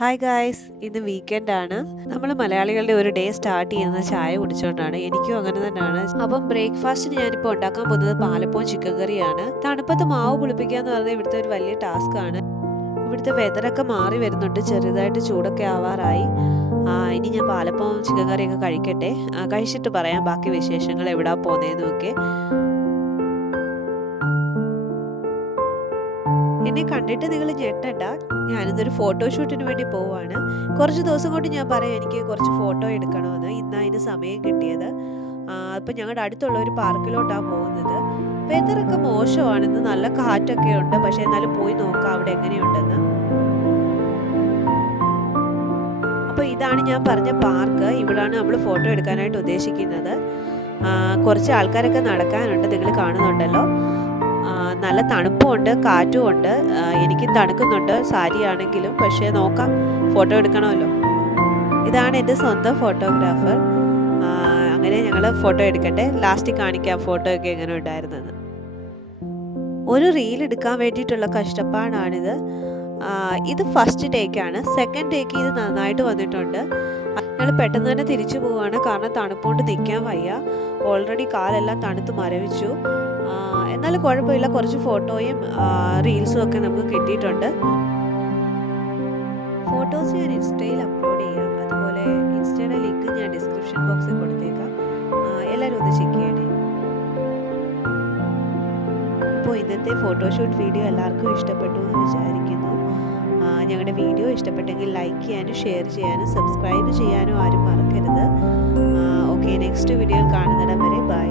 Hi guys, ഇന്ന് weekend ആണ്. നമ്മൾ മലയാളികളുടെ ഒരു ഡേ സ്റ്റാർട്ട് ചെയ്യുന്നത് ചായ കുടിച്ചുകൊണ്ടാണ്. എനിക്കും അങ്ങനെ തന്നെയാണ്. അപ്പം ബ്രേക്ക്ഫാസ്റ്റിന് ഞാനിപ്പോൾ ഉണ്ടാക്കാൻ പോകുന്നത് പാലപ്പവും ചിക്കൻ കറിയാണ്. തണുപ്പത്ത് മാവ് പുളിപ്പിക്കുക എന്ന് പറഞ്ഞാൽ ഇവിടുത്തെ ഒരു വലിയ ടാസ്ക് ആണ്. ഇവിടുത്തെ വെതറൊക്കെ മാറി വരുന്നുണ്ട്, ചെറുതായിട്ട് ചൂടൊക്കെ ആവാറായി. ഇനി ഞാൻ പാലപ്പവും ചിക്കൻ കറിയൊക്കെ കഴിക്കട്ടെ. കഴിച്ചിട്ട് പറയാം ബാക്കി വിശേഷങ്ങൾ, എവിടാ പോകുന്നതെന്നൊക്കെ. എന്നെ കണ്ടിട്ട് നിങ്ങൾ ഞെട്ടണ്ട, ഞാനിന്നൊരു ഫോട്ടോഷൂട്ടിന് വേണ്ടി പോവാണ്. കുറച്ച് ദിവസം കൊണ്ട് ഞാൻ പറയാം എനിക്ക് കുറച്ച് ഫോട്ടോ എടുക്കണമെന്ന്. ഇന്ന് അതിന് സമയം കിട്ടിയത്. ഇപ്പം ഞങ്ങളുടെ അടുത്തുള്ള ഒരു പാർക്കിലോട്ടാണ് പോകുന്നത്. വെതറൊക്കെ മോശമാണ്, ഇന്ന് നല്ല കാറ്റൊക്കെ ഉണ്ട്. പക്ഷേ എന്നാലും പോയി നോക്കാം അവിടെ എങ്ങനെയുണ്ടെന്ന്. അപ്പോൾ ഇതാണ് ഞാൻ പറഞ്ഞ പാർക്ക്. ഇവിടാണ് നമ്മൾ ഫോട്ടോ എടുക്കാനായിട്ട് ഉദ്ദേശിക്കുന്നത്. കുറച്ച് ആൾക്കാരൊക്കെ നടക്കാനുണ്ട്, നിങ്ങൾ കാണുന്നുണ്ടല്ലോ. നല്ല തണുപ്പുമുണ്ട്, കാറ്റുമുണ്ട്. എനിക്ക് തണുക്കുന്നുണ്ട് സാരി ആണെങ്കിലും. പക്ഷേ നോക്കാം, ഫോട്ടോ എടുക്കണമല്ലോ. ഇതാണ് എൻ്റെ സ്വന്തം ഫോട്ടോഗ്രാഫർ. അങ്ങനെ ഞങ്ങൾ ഫോട്ടോ എടുക്കട്ടെ, ലാസ്റ്റ് കാണിക്കാം ഫോട്ടോ ഒക്കെ എങ്ങനെ ഉണ്ടായിരുന്നെന്ന്. ഒരു റീൽ എടുക്കാൻ വേണ്ടിയിട്ടുള്ള കഷ്ടപ്പാടാണിത്. ഇത് ഫസ്റ്റ് ടേക്കാണ്. സെക്കൻഡ് ടേക്ക് ഇത് നന്നായിട്ട് വന്നിട്ടുണ്ട്. ഞങ്ങൾ പെട്ടെന്ന് തന്നെ തിരിച്ചു പോവുകയാണ്, കാരണം തണുപ്പുകൊണ്ട് നിൽക്കാൻ വയ്യ. ഓൾറെഡി കാലെല്ലാം തണുത്ത് മരവിച്ചു. എന്നാലും കുഴപ്പമില്ല, കുറച്ച് ഫോട്ടോയും റീൽസും ഒക്കെ നമുക്ക് കിട്ടിയിട്ടുണ്ട്. ഫോട്ടോസ് ഞാൻ ഇൻസ്റ്റയിൽ അപ്ലോഡ് ചെയ്യാം. അതുപോലെ ഇൻസ്റ്റയുടെ ലിങ്ക് ഞാൻ ഡിസ്ക്രിപ്ഷൻ ബോക്സിൽ കൊടുത്തേക്കാം. എല്ലാവരും ഒന്ന് ചെക്ക് ചെയ്യണേ. അപ്പോൾ ഇന്നത്തെ ഫോട്ടോഷൂട്ട് വീഡിയോ എല്ലാവർക്കും ഇഷ്ടപ്പെട്ടു എന്ന് വിചാരിക്കുന്നു. ഞങ്ങളുടെ വീഡിയോ ഇഷ്ടപ്പെട്ടെങ്കിൽ ലൈക്ക് ചെയ്യാനും ഷെയർ ചെയ്യാനും സബ്സ്ക്രൈബ് ചെയ്യാനും ആരും മറക്കരുത്. ഓക്കെ, നെക്സ്റ്റ് വീഡിയോയിൽ കാണുന്നിടം വരെ ബൈ.